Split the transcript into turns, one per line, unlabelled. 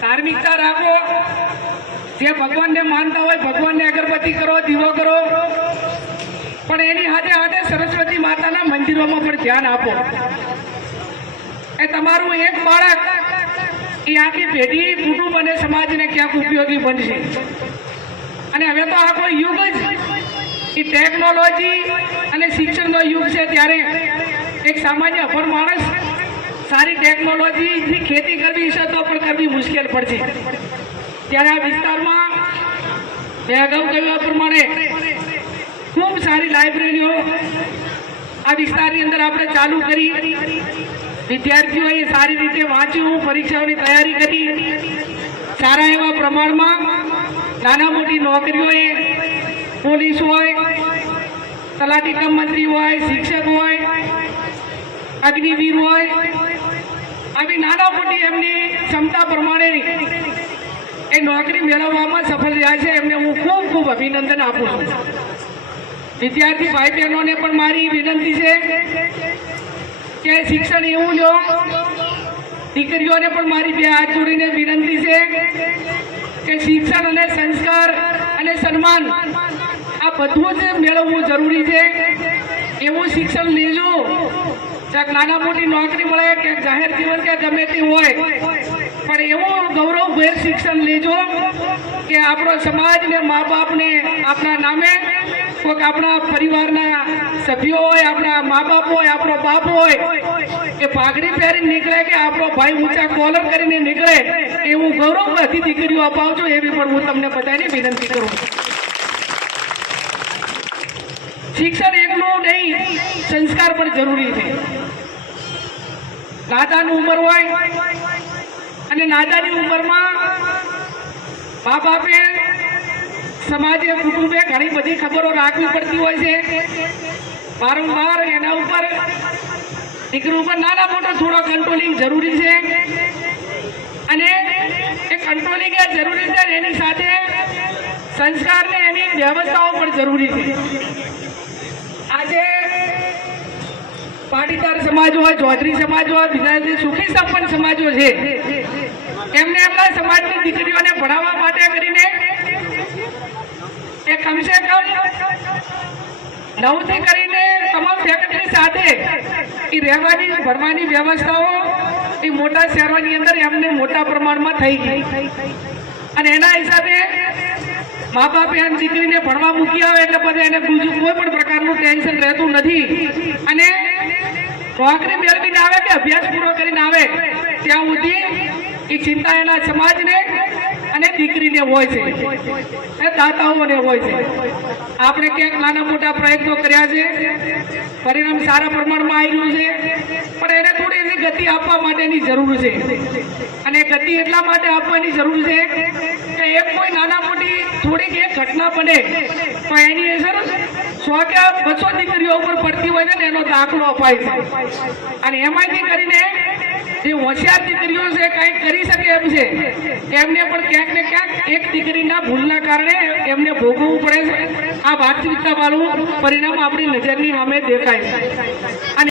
ધાર્મિકતા રાખો. જે ભગવાનને માનતા હોય, ભગવાનને અગરબત્તી કરો, દીવો કરો. પણ એની હાથે હાથે સરસ્વતી માતાના મંદિરોમાં પણ ધ્યાન આપો. એ તમારું એક બાળક એ આખી પેઢી, કુટુંબ અને સમાજને ક્યાંક ઉપયોગી બનશે. અને હવે તો આ કોઈ યુગ જ એ ટેકનોલોજી અને શિક્ષણનો યુગ છે ત્યારે એક સામાન્ય અભણ માણસ સારી ટેકનોલોજીથી ખેતી કરવી છે તો પણ કરવી મુશ્કેલ પડશે. ત્યારે આ વિસ્તારમાં મેં અગાઉ કહ્યું પ્રમાણે ખૂબ સારી લાઇબ્રેરીઓ આ વિસ્તારની અંદર આપણે ચાલુ કરી. વિદ્યાર્થીઓએ સારી રીતે વાંચ્યું, પરીક્ષાઓની તૈયારી કરી. સારા એવા પ્રમાણમાં નાના મોટી નોકરીઓએ પોલીસ હોય, તલાટી કમ મંત્રી હોય, શિક્ષક હોય, અગ્નિવીર હોય આવી નાના મોટી એમની ક્ષમતા પ્રમાણેની એ નોકરી મેળવવામાં સફળ રહ્યા છે. એમને હું ખૂબ ખૂબ અભિનંદન આપું છું. વિદ્યાર્થી ભાઈ બહેનોને પણ મારી વિનંતી છે કે શિક્ષણ એવું લો. દીકરીઓને પણ મારી બે હાથ જોડીને વિનંતી છે કે શિક્ષણ અને સંસ્કાર અને સન્માન આ બધું જ મેળવવું જરૂરી છે. એવું શિક્ષણ લેજો. ક્યાંક નાના મોટી નોકરી મળે, કે જાહેર જીવન કે ગમે તે હોય. પણ એવું ગૌરવભેર શિક્ષણ લેજો કે આપણો સમાજ ને મા બાપને આપણા નામે, કોઈક આપણા પરિવારના સભ્યો હોય, આપણા મા બાપ હોય, આપણો બાપ હોય, એ પાઘડી પહેરીને નીકળે કે આપણો ભાઈ ઊંચા કોલમ કરીને નીકળે એવું ગૌરવ બધી દીકરીઓ અપાવજો એવી પણ હું તમને બધાને વિનંતી કરું શિક્ષણ એકલું નહીં, સંસ્કાર પણ જરૂરી છે. નાદાની ઉંમર હોય અને નાદાની ઉંમરમાં મા બાપે સમાજે કુટુંબે ઘણી બધી ખબરો રાખવી પડતી હોય છે. વારંવાર એના ઉપર દીકરી ઉપર નાના મોટો થોડો કંટ્રોલિંગ જરૂરી છે. અને એ કંટ્રોલિંગ એ જરૂરી છે એની સાથે સંસ્કારને એની વ્યવસ્થાઓ પણ જરૂરી છે. પાટીદાર સમાજ હોય, ચૌધરી સમાજ હોય બીજા સુખી સંપન્ન સમાજો છે. એમને એમના સમાજની દીકરીઓને ભણાવવા માટે કરીને એ કમસે કમ નવથી કરીને તમામ ફેકલ્ટી સાથે એ રહેવાની ભણવાની વ્યવસ્થાઓ એ મોટા શહેરોની અંદર એમને મોટા પ્રમાણમાં થઈ ગઈ. અને એના હિસાબે મા બાપે એમ દીકરીને ભણવા મૂકી આવે એટલે પછી એને બીજું કોઈ પણ પ્રકારનું ટેન્શન રહેતું નથી. અને નોકરી મેળવીને આવે કે અભ્યાસ પૂરો કરીને આવે, ત્યાં સુધી એ ચિંતા એના સમાજને અને દીકરીને હોય છે. એ દાતાઓને હોય છે. આપણે ક્યાંક નાના મોટા પ્રયત્નો કર્યા છે, પરિણામ સારા પ્રમાણમાં આવી રહ્યું છે, પણ એને થોડી એવી ગતિ આપવા માટેની જરૂર છે. અને ગતિ એટલા માટે આપવાની જરૂર છે કે એક કોઈ નાના મોટી થોડીક એક ઘટના બને, તો એની અસર સો કે બસો દીકરીઓ ઉપર પડતી હોય ને એનો દાખલો અપાય છે. અને એમાંથી કરીને જે હોશિયાર દીકરીઓ છે કંઈક કરી શકે એમ છે એમને પણ ક્યાંક ને ક્યાંક એક દીકરીના ભૂલના કારણે એમને ભોગવવું પડે છે. આ વાસ્તવિકતા વાળું પરિણામ આપણી નજરની સામે દેખાય છે. અને